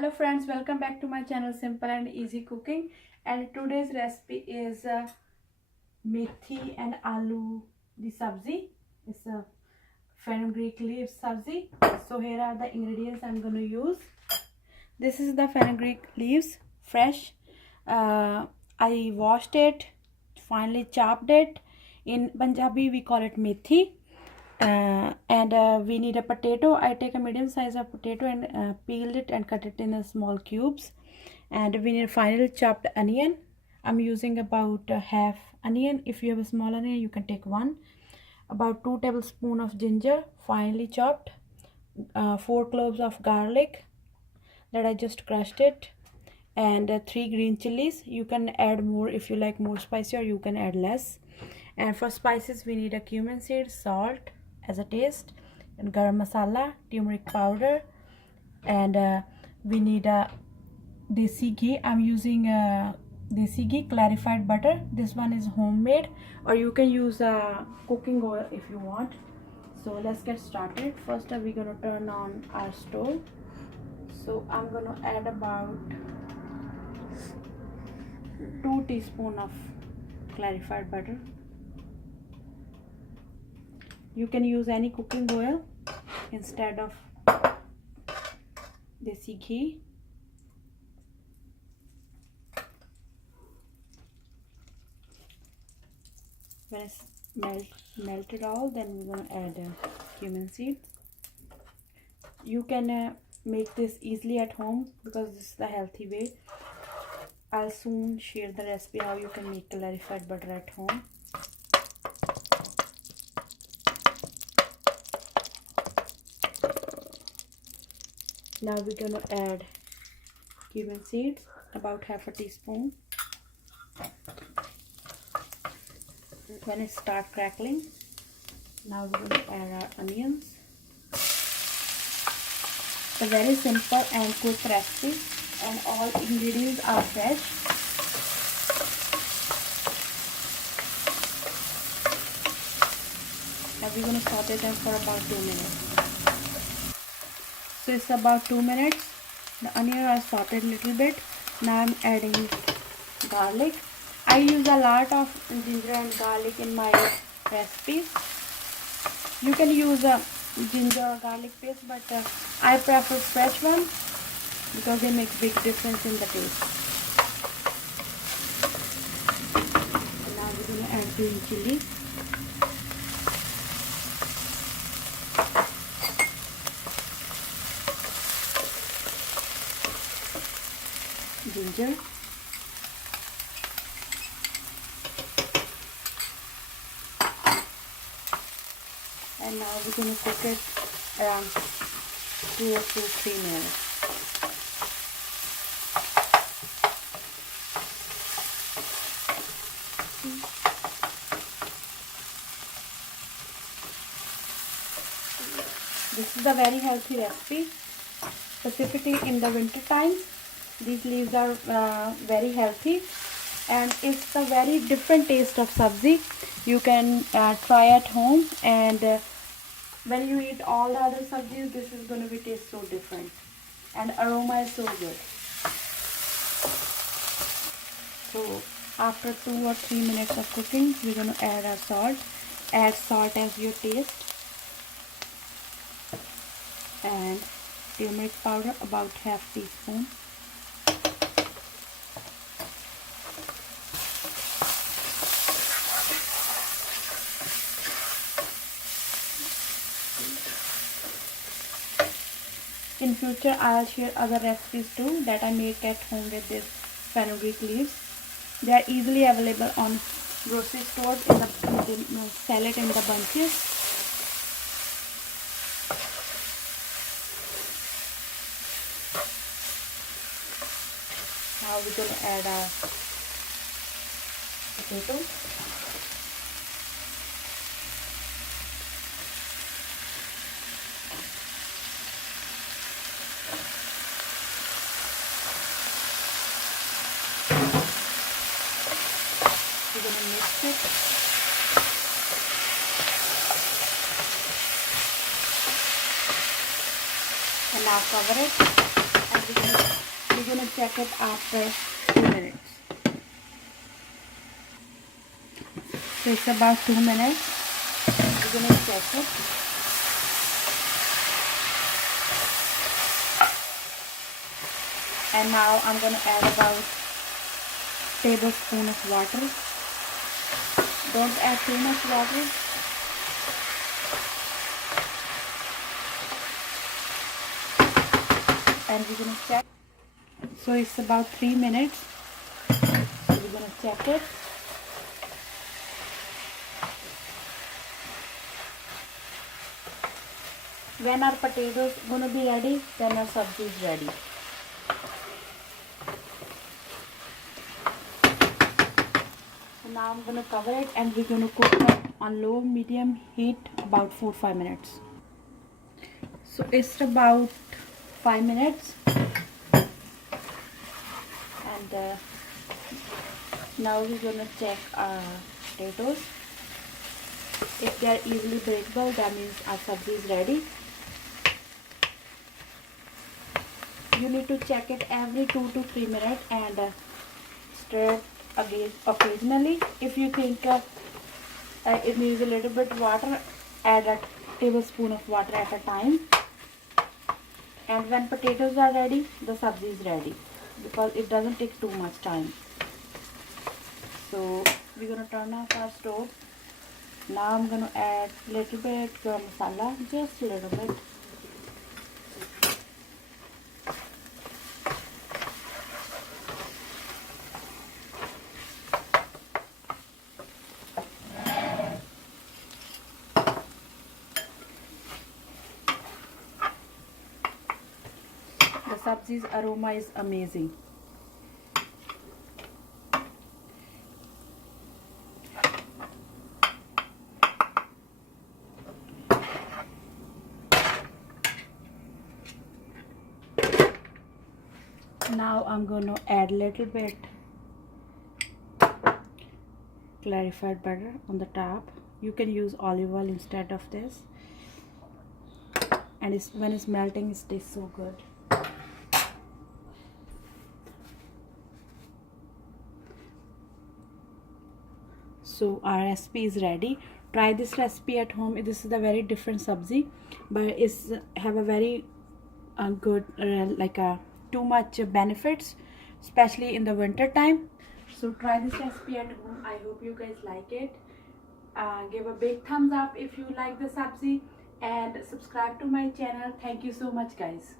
Hello friends, welcome back to my channel Simple and Easy Cooking. And today's recipe is methi and aloo the sabzi. It's a fenugreek leaf sabzi. So here are the ingredients I'm going to use. This is the fenugreek leaves, fresh. I washed it, finely chopped it. In Punjabi we call it methi. We need a potato. I take a medium size of potato and peel it and cut it in a small cubes. And we need finely chopped onion. I'm using about half onion. If you have a small onion, you can take one. About 2 tablespoons of ginger, finely chopped. 4 cloves of garlic that I just crushed it, and 3 green chilies. You can add more if you like more spicy, or you can add less. And for spices, we need a cumin seed, salt as a taste, and garam masala, turmeric powder, and we need a desi ghee. I'm using desi ghee, clarified butter. This one is homemade, or you can use cooking oil if you want. So let's get started. First we're gonna turn on our stove. So I'm gonna add about 2 teaspoons of clarified butter. You can use any cooking oil instead of desi ghee. When it's melted all, then we're gonna add cumin seed. You can make this easily at home because this is the healthy way. I'll soon share the recipe how you can make clarified butter at home. Now we're gonna add cumin seeds, about half a teaspoon. When it starts crackling, now we're going to add our onions. It's a very simple and quick recipe, and all ingredients are fresh. Now we're going to saute them for about 2 minutes. So it's about 2 minutes. The onion are sauteed a little bit. Now I'm adding garlic. I use a lot of ginger and garlic in my recipes. You can use a ginger or garlic paste, but I prefer fresh one because they make big difference in the taste. And now we're going to add green chilies. Ginger. And now we're going to cook it around 2 or 3 minutes. This is a very healthy recipe, specifically in the winter time. These leaves are very healthy, and it's a very different taste of sabzi. You can try at home, and when you eat all the other sabzis, this is going to be taste so different, and aroma is so good. So after 2 or 3 minutes of cooking, we're going to add our salt. Add salt as your taste, and turmeric powder, about half teaspoon. In future, I'll share other recipes too that I make at home with this fenugreek leaves. They are easily available on grocery stores. Sell it in the bunches. Now we're going to add our potato. We're going to mix it. And now cover it, and we're going to gonna check it after 2 minutes. So it's about 2 minutes. We're gonna check it. And now I'm gonna add about tablespoon of water. Don't add too much water. And we're gonna check. So it's about 3 minutes. So we're gonna check it. When our potatoes gonna be ready, then our sabzi is ready. So now I'm gonna cover it and we're gonna cook it on low medium heat about 4-5 minutes. So it's about 5 minutes, and now we're gonna check our potatoes. If they are easily breakable, that means our sabzi is ready. You need to check it every 2 to 3 minutes and stir it again occasionally. If you think it needs a little bit water, add a tablespoon of water at a time. And when potatoes are ready, the sabzi is ready, because it doesn't take too much time. So we're gonna turn off our stove. Now I'm gonna add a little bit garam masala, just a little bit. The sabzi's aroma is amazing. Now I'm going to add a little bit clarified butter on the top. You can use olive oil instead of this, and when it's melting, it tastes so good. So our recipe is ready. Try this recipe at home. This is a very different sabzi, but it's have a very good too much benefits, especially in the winter time. So try this recipe at home. I hope you guys like it. Give a big thumbs up if you like the sabzi, and subscribe to my channel. Thank you so much, guys.